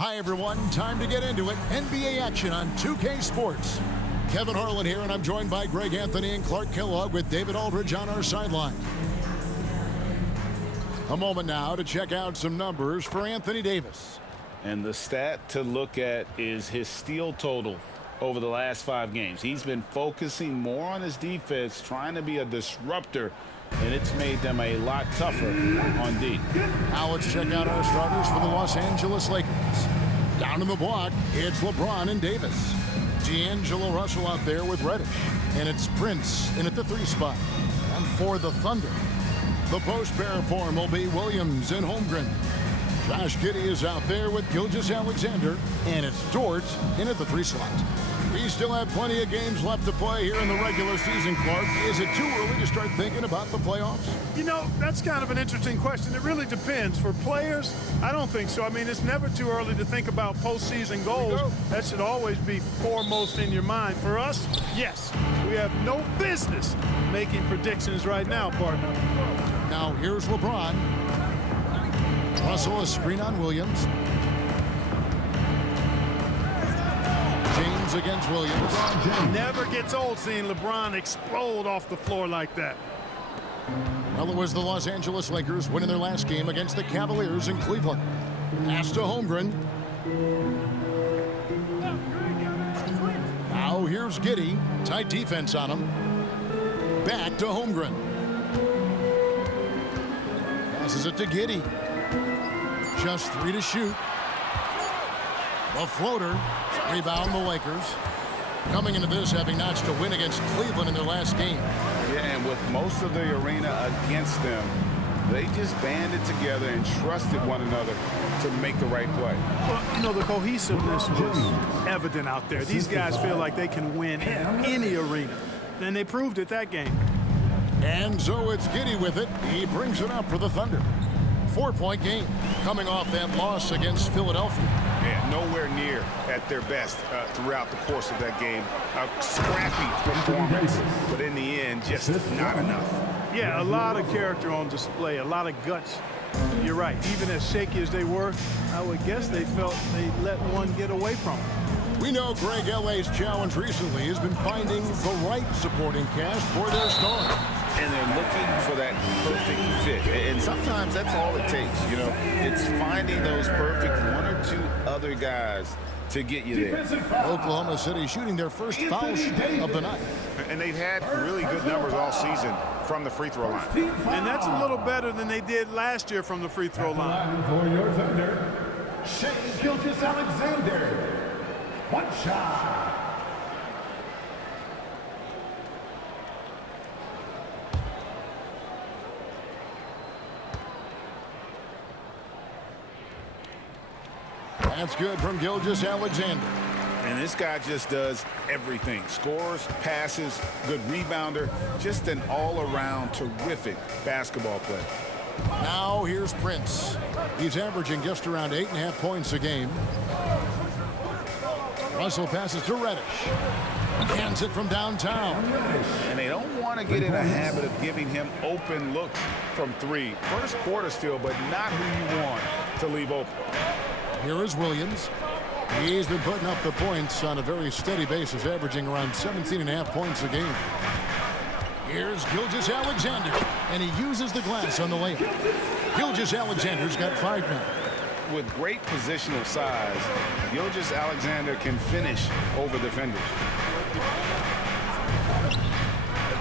Hi, everyone. Time to get into it. NBA action on 2K Sports. Kevin Harlan here, and I'm joined by Greg Anthony and Clark Kellogg with David Aldridge on our sideline. A moment now to check out some numbers for Anthony Davis. And the stat to look at is his steal total over the last 5 games. He's been focusing more on his defense, trying to be a disruptor, and it's made them a lot tougher on D. Now let's check out our starters for the Los Angeles Lakers. Down in the block, it's LeBron and Davis. D'Angelo Russell out there with Reddish. And it's Prince in at the 3 spot. And for the Thunder, the post pair form will be Williams and Holmgren. Josh Giddey is out there with Gilgeous-Alexander. And it's Dort in at the 3 slot. We still have plenty of games left to play here in the regular season, Clark. Is it too early to start thinking about the playoffs? You know, that's kind of an interesting question. It really depends. For players, I don't think so. I mean, it's never too early to think about postseason goals. That should always be foremost in your mind. For us, yes, we have no business making predictions right now, partner. Now here's LeBron. Russell a screen on Williams. James against Williams. Never gets old seeing LeBron explode off the floor like that. Well, it was the Los Angeles Lakers winning their last game against the Cavaliers in Cleveland. Pass to Holmgren. Now here's Giddey. Tight defense on him. Back to Holmgren. Passes it to Giddey. Just 3 to shoot. A floater. Rebound the Lakers. Coming into this having notched a win against Cleveland in their last game. Yeah, and with most of the arena against them, they just banded together and trusted one another to make the right play. Well, you know, the cohesiveness was evident out there. These guys feel like they can win in any arena. And they proved it that game. And so it's Giddey with it. He brings it up for the Thunder. 4-point game coming off that loss against Philadelphia. Yeah, nowhere near at their best throughout the course of that game. A scrappy performance, but in the end, just not enough. Yeah, a lot of character on display, a lot of guts. You're right. Even as shaky as they were, I would guess they felt they let one get away from them. We know Greg L.A.'s challenge recently has been finding the right supporting cast for their stars. And they're looking for that perfect fit. And sometimes that's all it takes, you know. It's finding those perfect 1 or 2 other guys to get you there. Oklahoma City shooting their first foul shot of the night. And they've had really good numbers all season from the free throw line. And that's a little better than they did last year from the free throw line. For your Thunder, Shai Gilgeous-Alexander. 1 shot. That's good from Gilgeous-Alexander. And this guy just does everything. Scores, passes, good rebounder. Just an all-around terrific basketball player. Now here's Prince. He's averaging just around 8.5 points a game. Russell passes to Reddish. Hands it from downtown. And they don't want to get in a habit of giving him open looks from 3. First quarter still, but not who you want to leave open. Here is Williams. He's been putting up the points on a very steady basis, averaging around 17.5 points a game. Here's Gilgeous-Alexander, and he uses the glass on the layup. Gilgeous-Alexander's got 5 now. With great positional size, Gilgeous-Alexander can finish over defenders.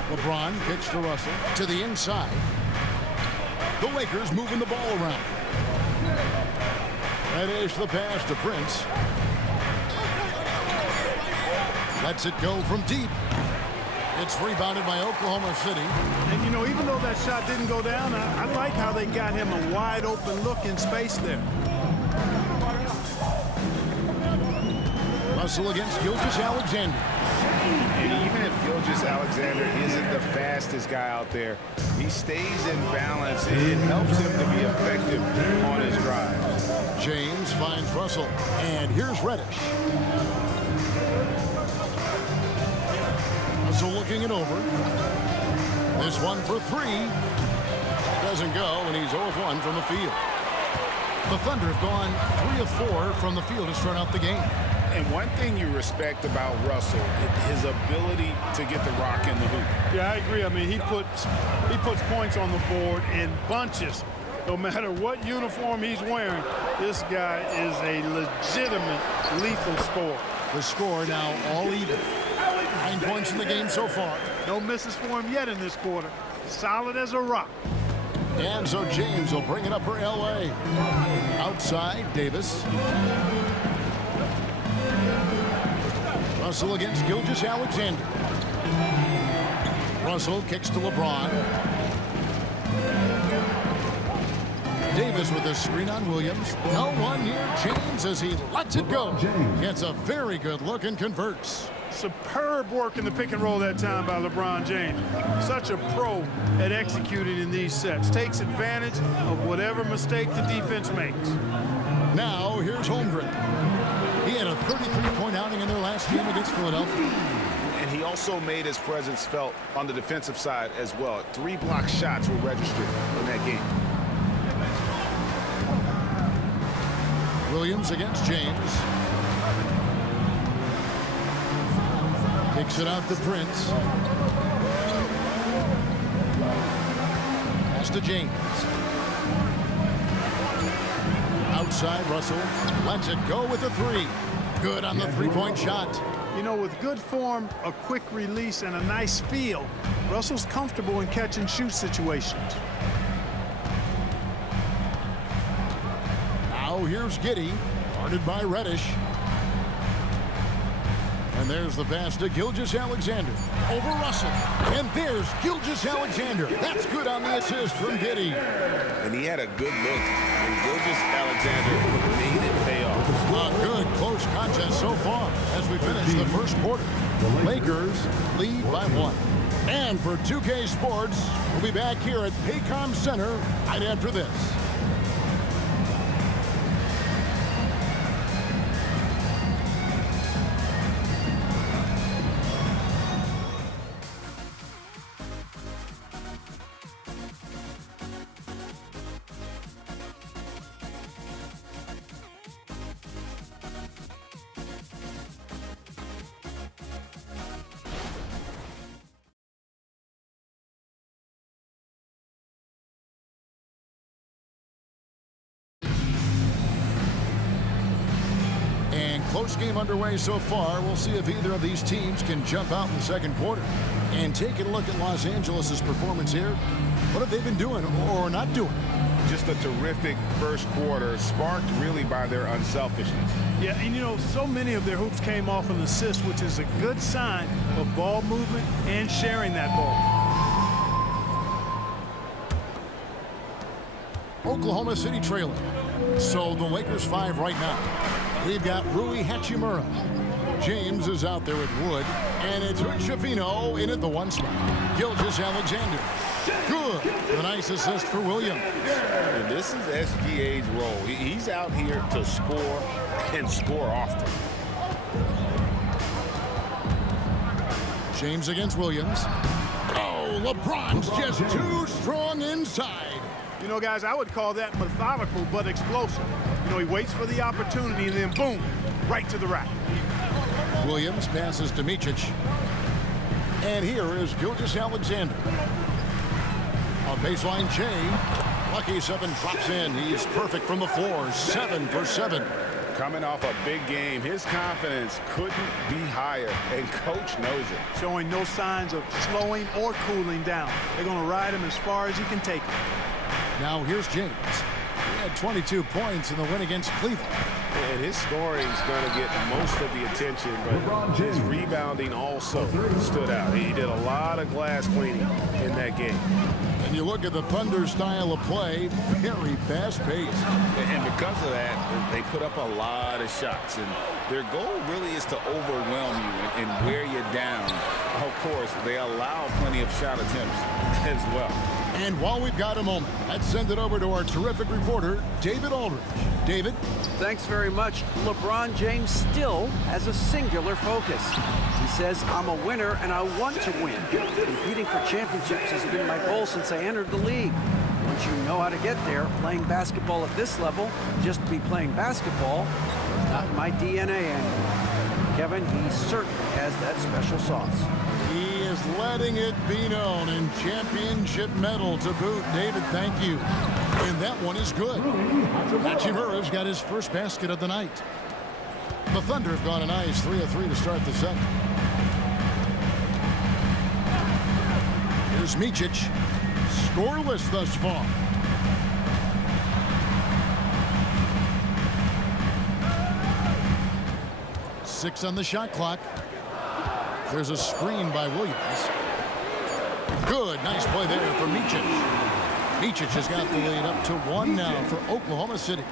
LeBron kicks to Russell to the inside. The Lakers moving the ball around. Reddish the pass to Prince. Lets it go from deep. It's rebounded by Oklahoma City. And, you know, even though that shot didn't go down, I like how they got him a wide open look in space there. Russell against Gilgeous-Alexander. And even if Gilgeous-Alexander isn't the fastest guy out there, he stays in balance. It helps him to be effective on his drive. James finds Russell, and here's Reddish. Russell looking it over. This one for 3. Doesn't go, and he's 0 of 1 from the field. The Thunder have gone 3 of 4 from the field to start out the game. And one thing you respect about Russell, his ability to get the rock in the hoop. Yeah, I agree. I mean, he puts points on the board in bunches. No matter what uniform he's wearing, this guy is a legitimate lethal scorer. The score now all even. 9 points in the game so far. No misses for him yet in this quarter. Solid as a rock. And so James will bring it up for L.A. Outside, Davis. Russell against Gilgeous-Alexander. Russell kicks to LeBron. Davis with a screen on Williams. No one near James as he lets it go. Gets a very good look and converts. Superb work in the pick and roll that time by LeBron James. Such a pro at executing in these sets. Takes advantage of whatever mistake the defense makes. Now here's Holmgren. He had a 33-point outing in their last game against Philadelphia. And he also made his presence felt on the defensive side as well. 3 block shots were registered in that game. Williams against James. Kicks it out to Prince. Pass to James. Outside, Russell lets it go with a 3. Good on the 3-point shot. You know, with good form, a quick release, and a nice feel, Russell's comfortable in catch-and-shoot situations. Now here's Giddey, guarded by Reddish. And there's the pass to Gilgeous-Alexander. Over Russell. And there's Gilgeous-Alexander. That's good on the assist from Giddey. And he had a good look. And Gilgeous-Alexander made it pay off. A good close contest so far as we finish the first quarter. Lakers lead by 1. And for 2K Sports, we'll be back here at Paycom Center right after this. Close game underway so far. We'll see if either of these teams can jump out in the second quarter. And taking a look at Los Angeles' performance here, what have they been doing or not doing? Just a terrific first quarter, sparked really by their unselfishness. Yeah, and you know, so many of their hoops came off an assist, which is a good sign of ball movement and sharing that ball. Oklahoma City trailing. So the Lakers 5 right now. We've got Rui Hachimura. James is out there with Wood. And it's Shafino in at the 1 spot. Gilgeous-Alexander. Good. A nice assist for Williams. And this is SGA's role. He's out here to score and score often. James against Williams. Oh, LeBron's just too strong inside. You know, guys, I would call that methodical but explosive. You know, he waits for the opportunity and then boom, right to the rack. Williams passes to Micic. And here is Gilgeous-Alexander. A baseline J. Lucky 7 drops in. He's perfect from the floor. 7 for 7. Coming off a big game, his confidence couldn't be higher, and coach knows it. Showing no signs of slowing or cooling down. They're going to ride him as far as he can take him. Now here's James. He had 22 points in the win against Cleveland. And his scoring is going to get most of the attention, but his rebounding also stood out. He did a lot of glass cleaning in that game. And you look at the Thunder style of play, very fast-paced. And because of that, they put up a lot of shots. And their goal really is to overwhelm you and wear you down. Of course, they allow plenty of shot attempts as well. And while we've got a moment, let's send it over to our terrific reporter, David Aldridge. David? Thanks very much. LeBron James still has a singular focus. He says, I'm a winner and I want to win. Competing for championships has been my goal since I entered the league. once you know how to get there, playing basketball at this level, just to be playing basketball, is not in my DNA anymore. Kevin, he certainly has that special sauce. He is letting it be known, and championship medal to boot. David, thank you. And that one is good. Hachimura's got his first basket of the night. The Thunder have gone a nice 3 of 3 to start the second. Here's Micic. Scoreless thus far. Six on the shot clock. There's a screen by Williams. Good, nice play there for Micic. Micic has got the lead up to 1 now for Oklahoma City.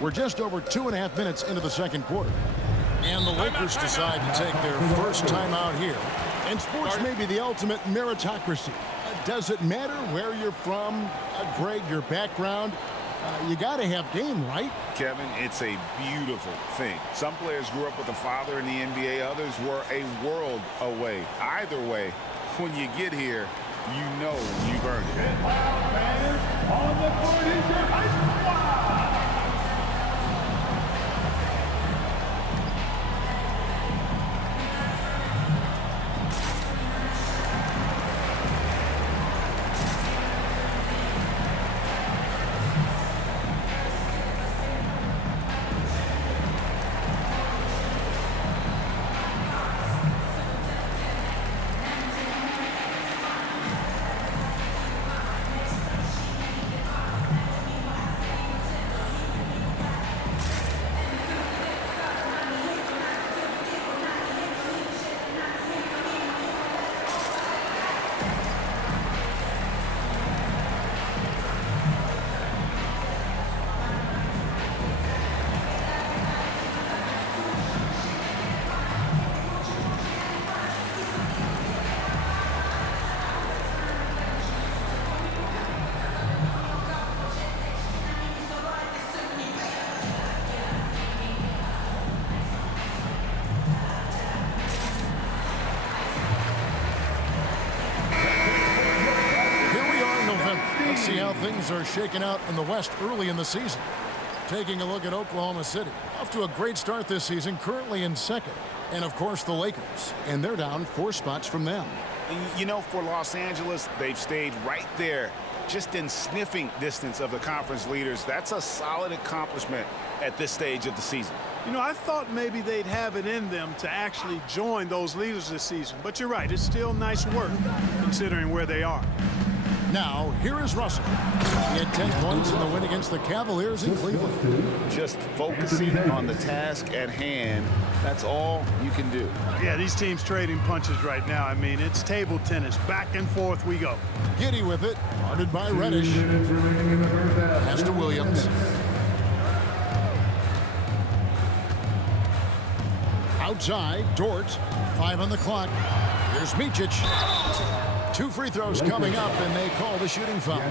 We're just over 2.5 minutes into the second quarter. And the Lakers decide to take their first timeout here. And sports may be the ultimate meritocracy. Does it matter where you're from, Greg, your background? You got to have game, right? Kevin, it's a beautiful thing. Some players grew up with a father in the NBA. Others were a world away. Either way, when you get here, you know you've earned it. On the court is your high squad. See how things are shaking out in the West early in the season. Taking a look at Oklahoma City. Off to a great start this season, currently in second. And, of course, the Lakers. And they're down 4 spots from them. You know, for Los Angeles, they've stayed right there, just in sniffing distance of the conference leaders. That's a solid accomplishment at this stage of the season. You know, I thought maybe they'd have it in them to actually join those leaders this season. But you're right, it's still nice work considering where they are. Now, here is Russell. He had 10 points in the win against the Cavaliers in Cleveland. Just focusing on the task at hand, that's all you can do. Yeah, these teams trading punches right now. I mean, it's table tennis. Back and forth we go. Giddy with it. Guarded by Reddish. Pass to Williams. Outside, Dort. 5 on the clock. Here's Micic. 2 free throws coming up, and they call the shooting foul.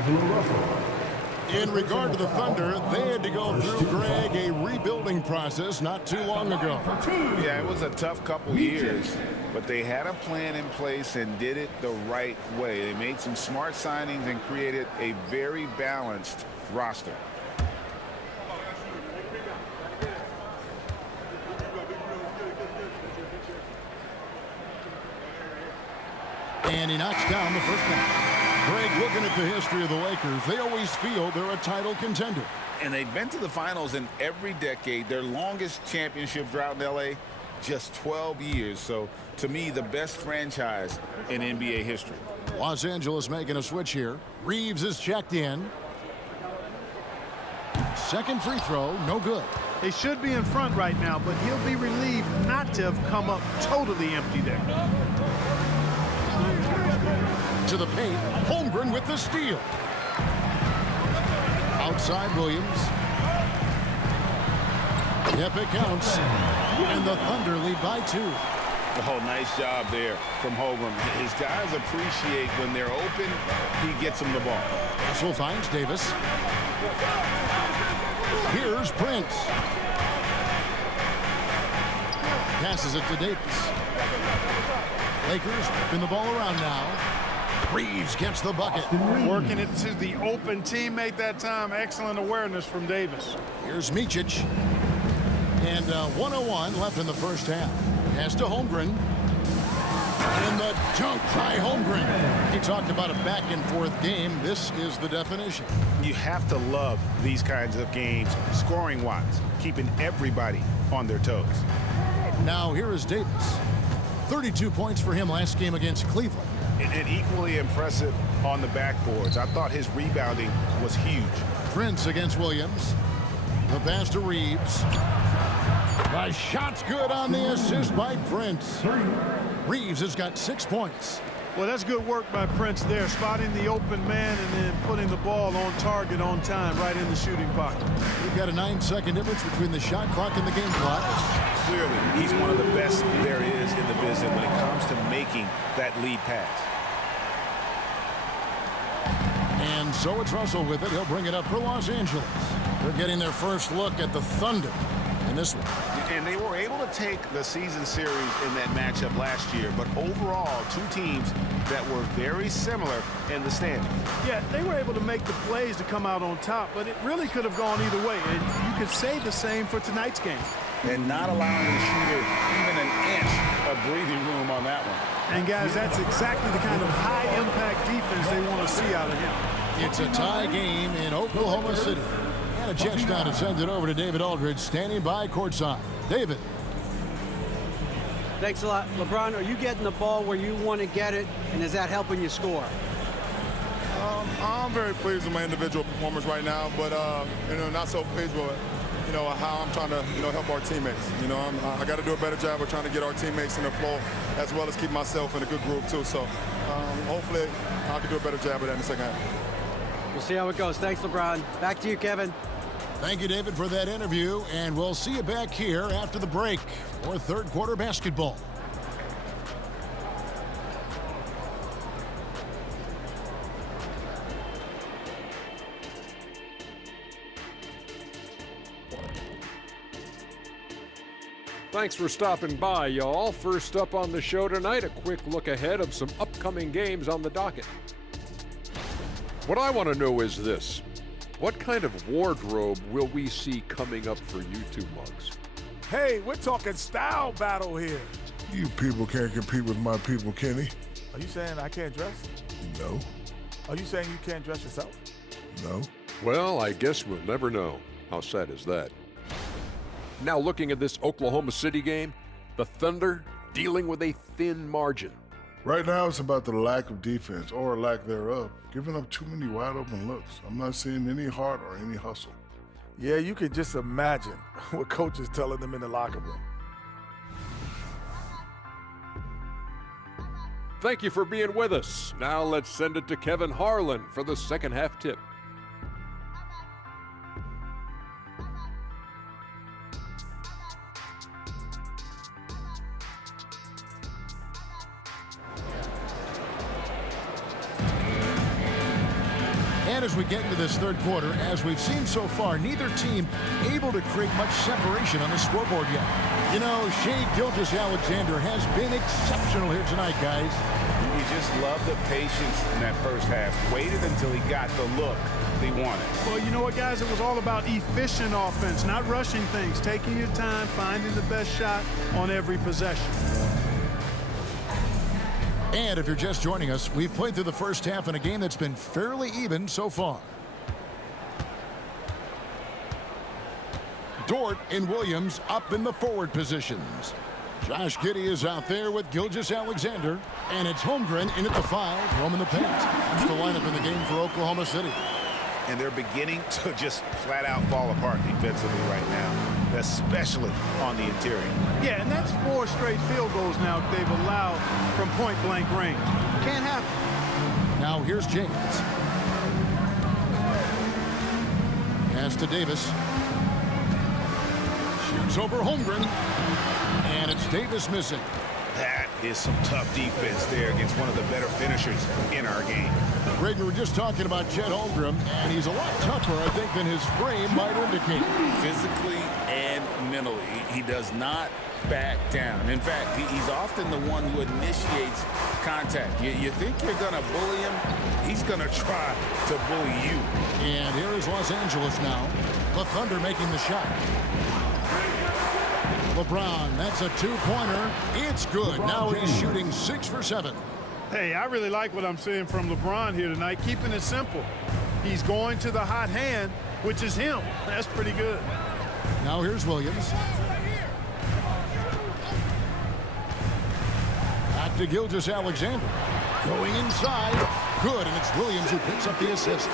In regard to the Thunder, they had to go through, Greg, a rebuilding process not too long ago. Yeah, it was a tough couple years, but they had a plan in place and did it the right way. They made some smart signings and created a very balanced roster. And he knocks down the first one. Greg, looking at the history of the Lakers, they always feel they're a title contender. And they've been to the finals in every decade. Their longest championship drought in L.A., just 12 years. So, to me, the best franchise in NBA history. Los Angeles making a switch here. Reeves is checked in. Second free throw, no good. They should be in front right now, but he'll be relieved not to have come up totally empty there. To the paint, Holmgren with the steal. Outside Williams. Yep, it counts. And the Thunder lead by 2. Oh, nice job there from Holmgren. His guys appreciate when they're open, he gets them the ball. Russell finds Davis. Here's Prince. Passes it to Davis. Lakers whipping the ball around now. Reeves gets the bucket. Working it to the open teammate that time. Excellent awareness from Davis. Here's Micic. And 1:01 left in the first half. Pass to Holmgren. And the dunk by Holmgren. He talked about a back-and-forth game. This is the definition. You have to love these kinds of games, scoring-wise, keeping everybody on their toes. Now here is Davis. 32 points for him last game against Cleveland. And equally impressive on the backboards. I thought his rebounding was huge. Prince against Williams. The pass to Reeves. The shot's good on the assist by Prince. Reeves has got 6 points. Well, that's good work by Prince there, spotting the open man and then putting the ball on target on time right in the shooting pocket. We've got a 9-second difference between the shot clock and the game clock. Clearly, he's one of the best there is in the business when it comes to making that lead pass. And so it's Russell with it. He'll bring it up for Los Angeles. They're getting their first look at the Thunder in this one. And they were able to take the season series in that matchup last year, but overall, two teams that were very similar in the standings. Yeah, they were able to make the plays to come out on top, but it really could have gone either way. And you could say the same for tonight's game. And not allowing the shooter even an inch of breathing room on that one. And guys, that's exactly the kind of high-impact defense they want to see out of him. It's a tie game in Oklahoma City. And a chance now to send it over to David Aldridge, standing by courtside. David. Thanks a lot. LeBron, are you getting the ball where you want to get it, and is that helping you score? I'm very pleased with my individual performance right now, but not so pleased with how I'm trying to help our teammates. I got to do a better job of trying to get our teammates in the flow as well as keep myself in a good groove too. So hopefully I can do a better job of that in the second half. We'll see how it goes. Thanks, LeBron. Back to you, Kevin. Thank you, David, for that interview, and we'll see you back here after the break for third quarter basketball. Thanks for stopping by, y'all. First up on the show tonight, a quick look ahead of some upcoming games on the docket. What I want to know is this. What kind of wardrobe will we see coming up for you two mugs? Hey, we're talking style battle here. You people can't compete with my people, Kenny. Are you saying I can't dress? No. Are you saying you can't dress yourself? No. Well, I guess we'll never know. How sad is that? Now looking at this Oklahoma City game, the Thunder dealing with a thin margin. Right now it's about the lack of defense, or lack thereof. Giving up too many wide open looks. I'm not seeing any heart or any hustle. Yeah, you can just imagine what coach is telling them in the locker room. Thank you for being with us. Now let's send it to Kevin Harlan for the second half tip. And as we get into this third quarter, as we've seen so far, neither team able to create much separation on the scoreboard yet. You know, Shai Gilgeous-Alexander has been exceptional here tonight, guys. You just love the patience in that first half. Waited until he got the look he wanted. Well, you know what, guys? It was all about efficient offense, not rushing things, taking your time, finding the best shot on every possession. And if you're just joining us, we've played through the first half in a game that's been fairly even so far. Dort and Williams up in the forward positions. Josh Giddey is out there with Gilgeous-Alexander, and it's Holmgren in at the foul, roaming the paint. That's the lineup in the game for Oklahoma City. And they're beginning to just flat out fall apart defensively right now, especially on the interior. Yeah, and that's 4 straight field goals now they've allowed from point-blank range. Can't happen. Now here's James. Pass to Davis. Shoots over Holmgren. And it's Davis missing. That is some tough defense there against one of the better finishers in our game. Greg, we were just talking about Chet Holmgren, and he's a lot tougher, I think, than his frame might indicate. Physically and mentally, he does not back down. In fact, he's often the one who initiates contact. You think you're going to bully him, he's going to try to bully you. And here is Los Angeles now. The Thunder making the shot. LeBron, that's a two-pointer. It's good. Now he's shooting 6 for 7. Hey, I really like what I'm seeing from LeBron here tonight, keeping it simple. He's going to the hot hand, which is him. That's pretty good. Now here's Williams. Back to Gilgeous-Alexander. Going inside. Good, and it's Williams who picks up the assist.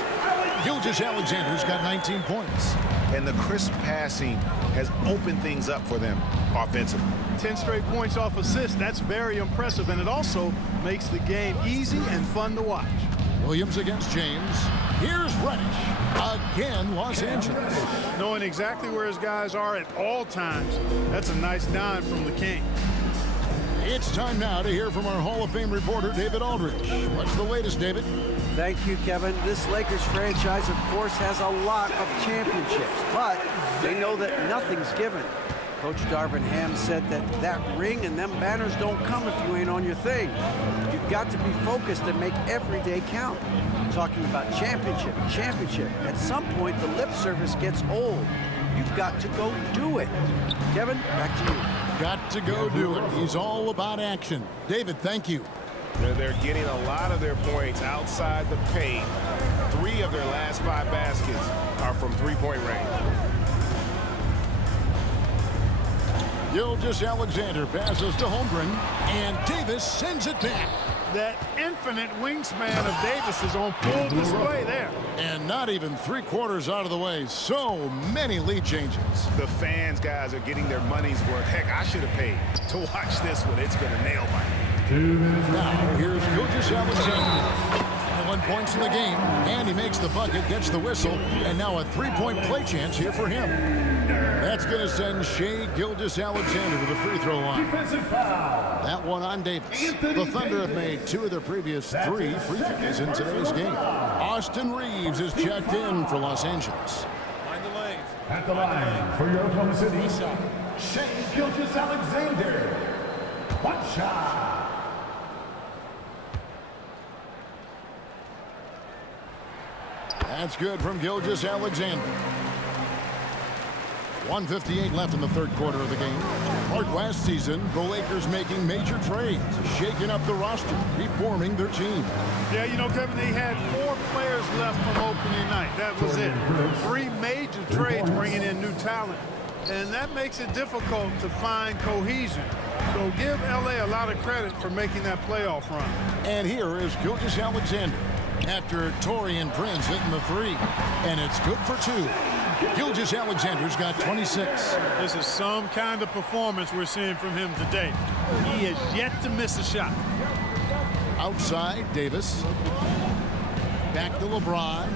Gilgeous-Alexander's got 19 points. And the crisp passing has opened things up for them offensively. 10 straight points off assists. That's very impressive, and it also makes the game easy and fun to watch. Williams against James. Here's Reddish. Again, Los Angeles. Knowing exactly where his guys are at all times. That's a nice dime from the King. It's time now to hear from our Hall of Fame reporter, David Aldridge. What's the latest, David? Thank you, Kevin. This Lakers franchise, of course, has a lot of championships, but they know that nothing's given. Coach Darvin Ham said that ring and them banners don't come if you ain't on your thing. You've got to be focused and make every day count. Talking about championship. At some point, the lip service gets old. You've got to go do it. Kevin, back to you. Got to go do it. He's all about action. David, thank you. They're getting a lot of their points outside the paint. 3 of their last 5 baskets are from three-point range. Gilgeous-Alexander passes to Holmgren, and Davis sends it back. That infinite wingspan of Davis is on full display there. And not even 3/4 out of the way. So many lead changes. The fans, guys, are getting their money's worth. Heck, I should have paid to watch this one. It's been a nail biter. 2 minutes. Now, here's Gilgeous-Alexander. 1 point in the game, and he makes the bucket, gets the whistle, and now a 3-point play chance here for him. That's going to send Shai Gilgeous-Alexander to the free throw line. Defensive foul. That one on Davis. The Thunder have made 2 of their previous 3 free throws in today's game. Austin Reeves is checked in for Los Angeles. At the line for your Oklahoma City, Shai Gilgeous-Alexander. 1 shot. That's good from Gilgeous-Alexander. 1:58 left in the third quarter of the game. Like last season, the Lakers making major trades, shaking up the roster, reforming their team. Yeah, you know, Kevin, they had 4 players left from opening night. That was it. 3 major trades bringing in new talent. And that makes it difficult to find cohesion. So give LA a lot of credit for making that playoff run. And here is Gilgeous-Alexander after Taurean Prince hitting the 3. And it's good for 2. Gilgeous-Alexander's got 26. This is some kind of performance we're seeing from him today. He has yet to miss a shot. Outside, Davis. Back to LeBron.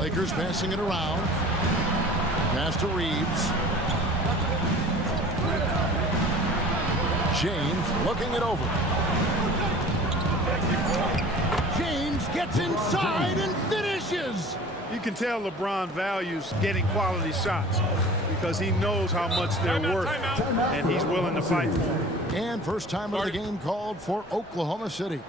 Lakers passing it around. Pass to Reeves. James looking it over. James gets inside and finishes. You can tell LeBron values getting quality shots because he knows how much they're worth, and he's willing to fight for them. And first time of the game called for Oklahoma City.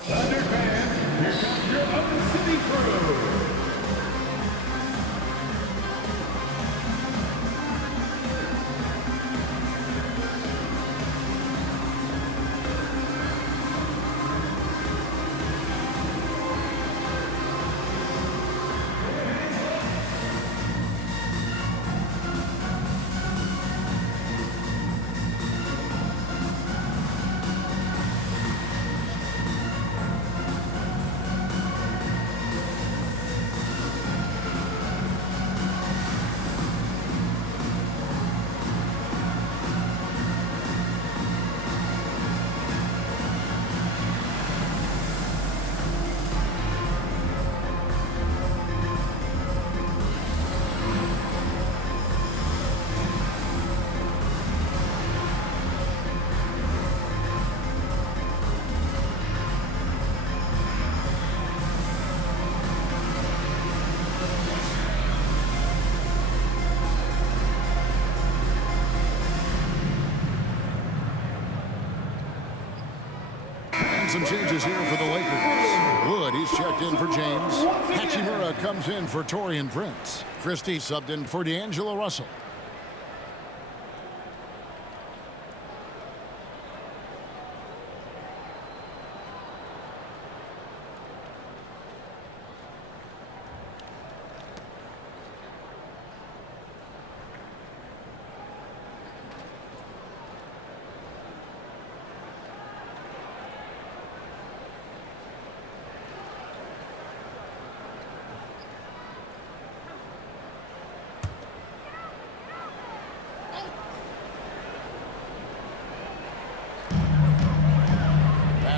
Thunder fans, here comes your Oklahoma City crew. And some changes here for the Lakers. Wood, he's checked in for James. Hachimura comes in for Taurean Prince. Christie subbed in for D'Angelo Russell.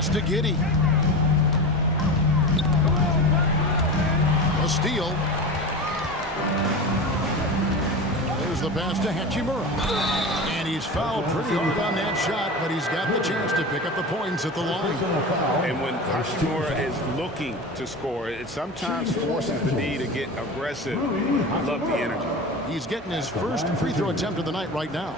To Giddey. A steal. There's the pass to Hachimura. And he's fouled pretty hard on that shot, but he's got the chance to pick up the points at the line. And when Hachimura is looking to score, it sometimes forces the D to get aggressive. I love the energy. He's getting his first free throw attempt of the night right now.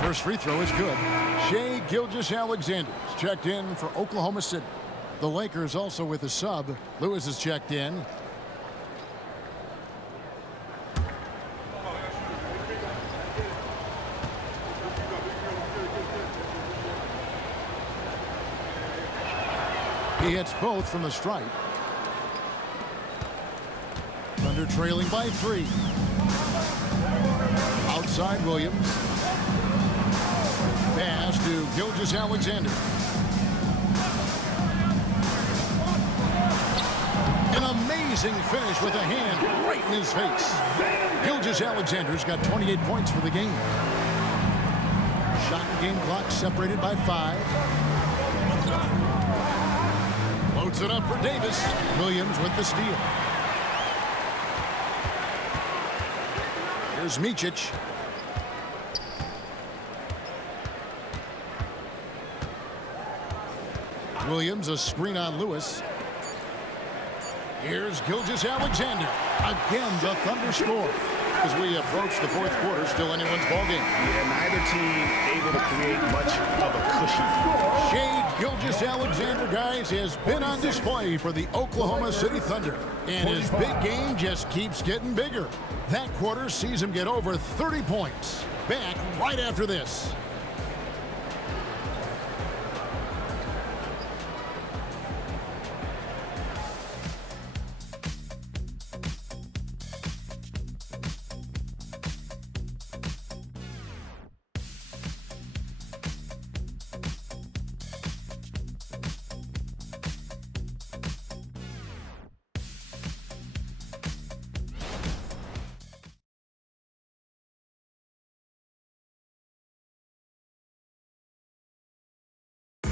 First free throw is good. Shai Gilgeous-Alexander's checked in for Oklahoma City. The Lakers also with a sub. Lewis is checked in. He hits both from the stripe. Thunder trailing by 3. Outside Williams. Pass to Gilgeous-Alexander. An amazing finish with a hand right in his face. Gilgeous-Alexander's got 28 points for the game. Shot and game clock separated by 5. Loads it up for Davis. Williams with the steal. Here's Micic. Williams, a screen on Lewis. Here's Gilgeous-Alexander. Again, the Thunder score. As we approach the fourth quarter, still anyone's ballgame. Yeah, neither team able to create much of a cushion. Shai Gilgeous-Alexander, guys, has been on display for the Oklahoma City Thunder. And his big game just keeps getting bigger. That quarter sees him get over 30 points. Back right after this.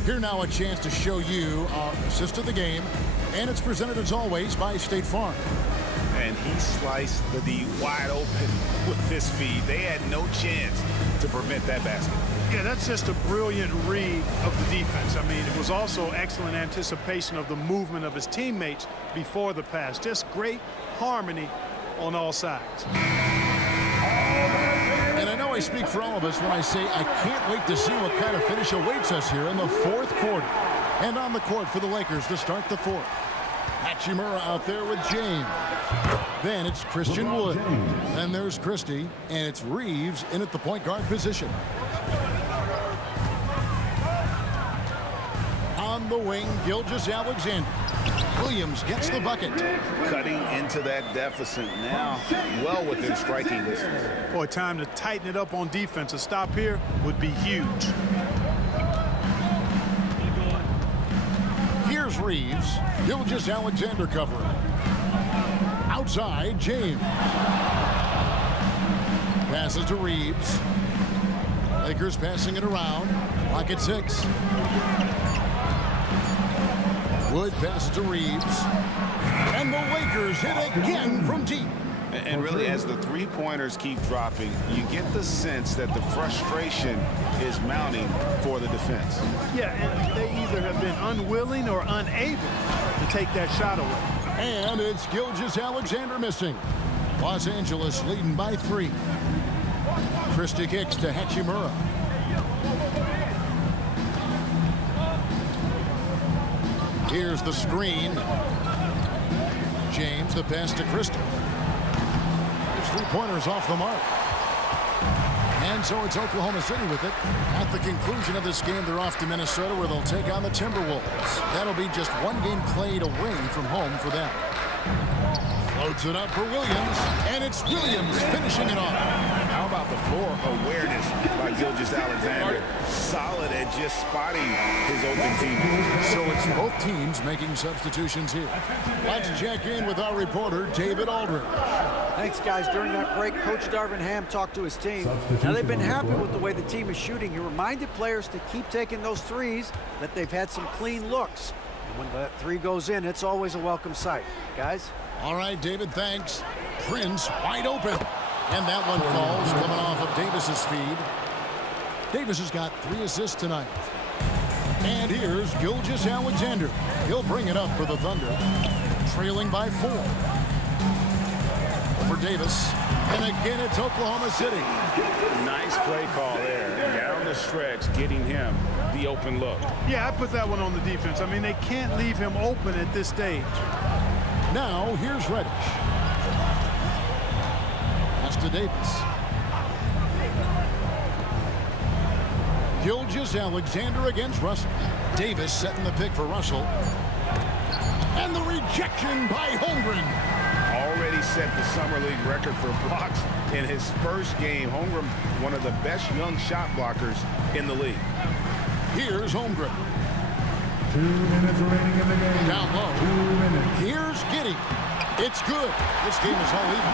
Here now a chance to show you our assist of the game, and it's presented as always by State Farm. And he sliced the D wide open with this feed. They had no chance to prevent that basket. Yeah, that's just a brilliant read of the defense. I mean, it was also excellent anticipation of the movement of his teammates before the pass. Just great harmony on all sides. And I know I speak for all of us when I say I can't wait to see what kind of finish awaits us here in the fourth quarter. And on the court for the Lakers to start the fourth. Hachimura out there with James. Then it's Christian Wood. Then there's Christie, and it's Reeves in at the point guard position. On the wing, Gilgeous-Alexander. Williams gets the bucket. Cutting into that deficit now, well within striking distance. Boy, time to tighten it up on defense. A stop here would be huge. Here's Reeves. Gilgeous-Alexander covering. Outside, James. Passes to Reeves. Lakers passing it around. Clock at 6. Wood passes to Reeves. And the Lakers hit again from deep. And really, as the three-pointers keep dropping, you get the sense that the frustration is mounting for the defense. Yeah, and they either have been unwilling or unable to take that shot away. And it's Gilgeous-Alexander missing. Los Angeles leading by 3. Christie kicks to Hachimura. Here's the screen. James, the pass to Christie. His three-pointers off the mark. And so it's Oklahoma City with it. At the conclusion of this game, they're off to Minnesota, where they'll take on the Timberwolves. That'll be just one game played away from home for them. Floats it up for Williams, and it's Williams finishing it off. How about the floor awareness by Gilgeous-Alexander? Solid at just spotting his open team. So it's both teams making substitutions here. Let's check in with our reporter, David Aldridge. Thanks, guys. During that break, Coach Darvin Ham talked to his team. Now, they've been happy with the way the team is shooting. He reminded players to keep taking those threes, that they've had some clean looks. And when that three goes in, it's always a welcome sight. Guys? All right, David, thanks. Prince wide open. And that one falls, coming off of Davis's feed. Davis has got 3 assists tonight. And here's Gilgeous-Alexander. He'll bring it up for the Thunder. Trailing by 4. For Davis. And again, it's Oklahoma City. Nice play call there. Down the stretch, getting him the open look. Yeah, I put that one on the defense. I mean, they can't leave him open at this stage. Now, here's Reddish. Pass to Davis. Gilgeous-Alexander against Russell. Davis setting the pick for Russell. And the rejection by Holmgren. Already set the Summer League record for blocks in his first game. Holmgren, one of the best young shot blockers in the league. Here's Holmgren. 2 minutes remaining in the game. Down low. 2 minutes. Here's Giddey. It's good. This game is all even.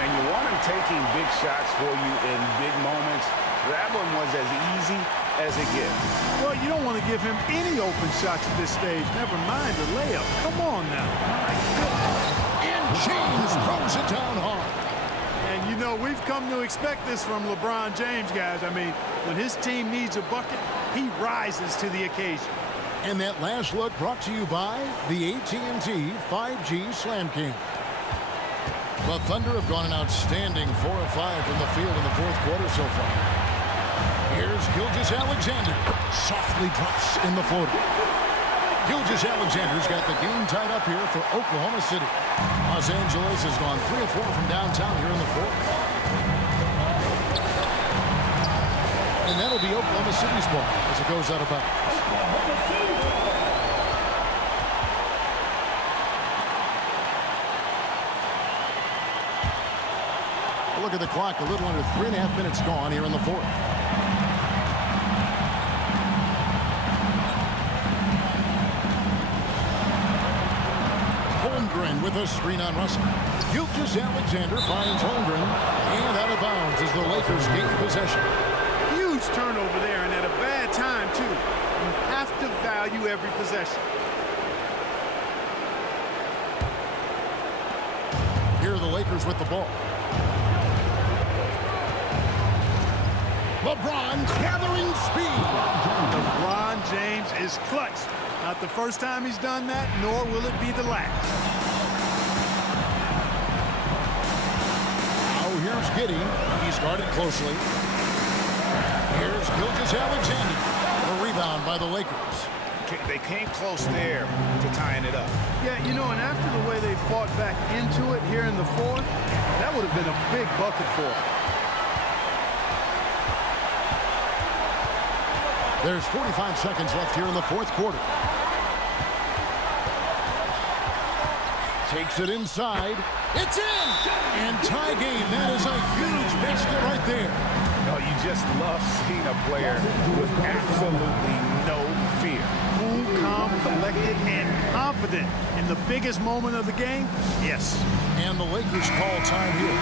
And you want him taking big shots for you in big moments. That one was as easy as it gets. Well, you don't want to give him any open shots at this stage. Never mind the layup. Come on now. My goodness. And James throws it down hard. And, you know, we've come to expect this from LeBron James, guys. I mean, when his team needs a bucket, he rises to the occasion. And that last look brought to you by the AT&T 5G Slam King. The Thunder have gone an outstanding 4 of 5 from the field in the 4th quarter so far. Here's Gilgeous-Alexander. Softly drops in the floater. Gilgeous-Alexander's got the game tied up here for Oklahoma City. Los Angeles has gone 3 of 4 from downtown here in the 4th. And that'll be Oklahoma City's ball as it goes out of bounds. Look at the clock, a little under 3.5 minutes gone here in the 4th. Holmgren with a screen on Russell. Gilgeous-Alexander finds Holmgren, and out of bounds as the Lakers gain possession. Huge turnover there, and at a bad time, too. You have to value every possession. Here are the Lakers with the ball. LeBron gathering speed. LeBron James is clutch. Not the first time he's done that, nor will it be the last. Now here's Giddey. He's guarded closely. Here's Gilgeous-Alexander. A rebound by the Lakers. They came close there to tying it up. Yeah, you know, and after the way they fought back into it here in the 4th, that would have been a big bucket for them. There's 45 seconds left here in the 4th quarter. Takes it inside. It's in! And tie game. That is a huge basket right there. Oh, you just love seeing a player with absolutely no fear. Cool, calm, collected, and confident in the biggest moment of the game. Yes. And the Lakers call time here.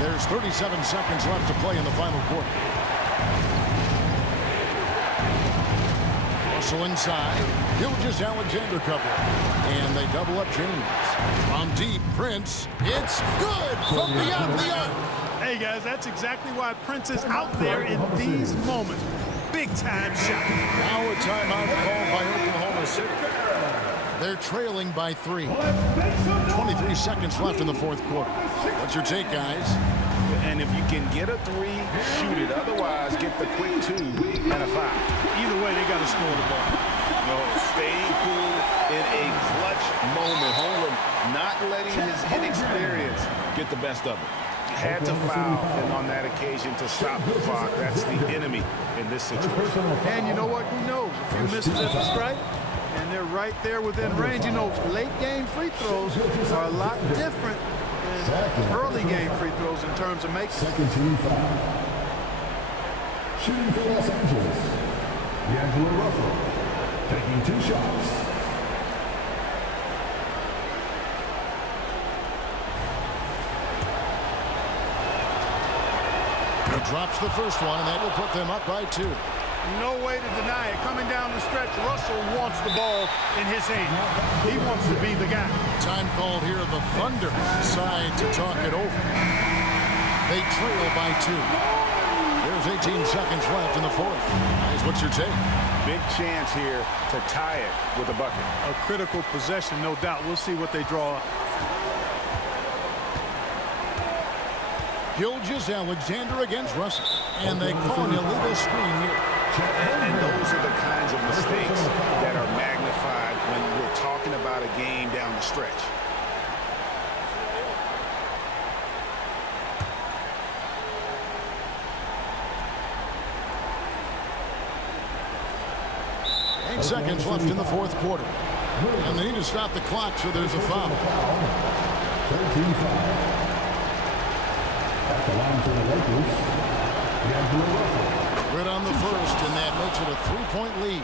There's 37 seconds left to play in the final quarter. Russell inside. Gilgeous-Alexander cover. And they double up James. From deep, Prince. It's good from beyond the arc. Hey, guys, that's exactly why Prince is out there in these moments. Big-time shot. Now a timeout called by Oklahoma City. They're trailing by 3. 23 seconds left in the fourth quarter. What's your take, guys? And if you can get a 3, shoot it. Otherwise, get the quick 2 and a 5. Either way, they got to score the ball. No, staying cool in a clutch moment. Holmgren not letting his inexperience get the best of him. Had to foul, and on that occasion to stop the clock. That's the enemy in this situation. And you know what? Who knows? A few misses at the stripe, and they're right there within range. You know, late-game free throws are a lot different than early-game free throws in terms of making. Second team foul. Shooting for Los Angeles, D'Angelo Russell, taking 2 shots. He drops the first one, and that will put them up by 2. No way to deny it. Coming down the stretch, Russell wants the ball in his hand. He wants to be the guy. Time called here. The Thunder decide to talk it over. They trail by 2. There's 18 seconds left in the fourth. Guys, what's your take? Big chance here to tie it with a bucket. A critical possession, no doubt. We'll see what they draw up. Gilgeous-Alexander against Russell. And they call an illegal screen here. And those are the kinds of mistakes that are magnified when we're talking about a game down the stretch. Eight seconds left in the fourth quarter. And they need to stop the clock, so there's a foul. 13 foul. At the line for the Lakers, D'Angelo Russell. Good on the first, and that makes it a 3-point lead.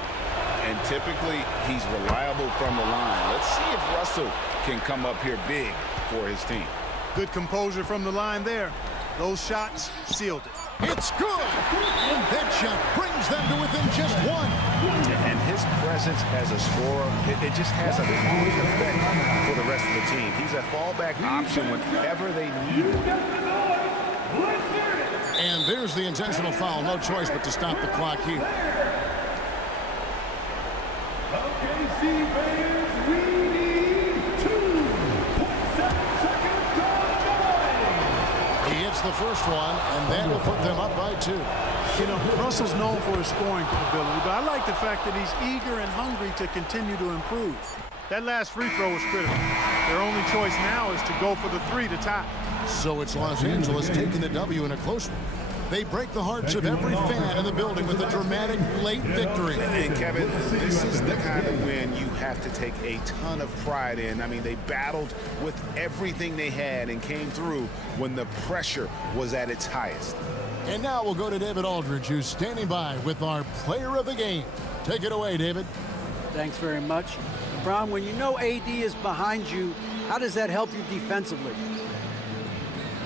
And typically, he's reliable from the line. Let's see if Russell can come up here big for his team. Good composure from the line there. Those shots sealed it. It's good! And that shot brings them to within just 1. And his presence as a scorer, it just has a calming effect for the rest of the team. He's a fallback option whenever they need him. And there's the intentional foul. No choice but to stop the clock here. OKC fans, we need 2.7 seconds on the line. He hits the first one, and that will put them up by 2. You know, Russell's known for his scoring capability, but I like the fact that he's eager and hungry to continue to improve. That last free throw was critical. Their only choice now is to go for the 3 to tie. So it's Los Angeles taking the W in a close one. They break the hearts of every fan in the building with a dramatic late victory. And Kevin, this is the kind of win you have to take a ton of pride in. I mean, they battled with everything they had and came through when the pressure was at its highest. And now we'll go to David Aldridge, who's standing by with our player of the game. Take it away, David. Thanks very much. Bron, when you know AD is behind you, how does that help you defensively?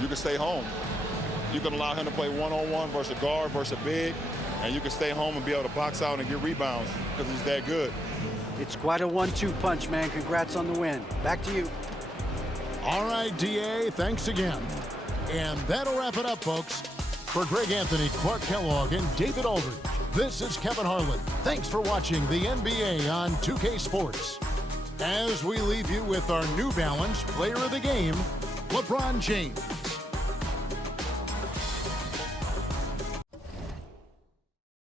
You can stay home. You can allow him to play one-on-one versus a guard versus a big, and you can stay home and be able to box out and get rebounds because he's that good. It's quite a 1-2 punch, man. Congrats on the win. Back to you. All right, DA, thanks again. And that'll wrap it up, folks. For Greg Anthony, Clark Kellogg, and David Aldridge, this is Kevin Harlan. Thanks for watching the NBA on 2K Sports. As we leave you with our New Balance Player of the Game, LeBron James.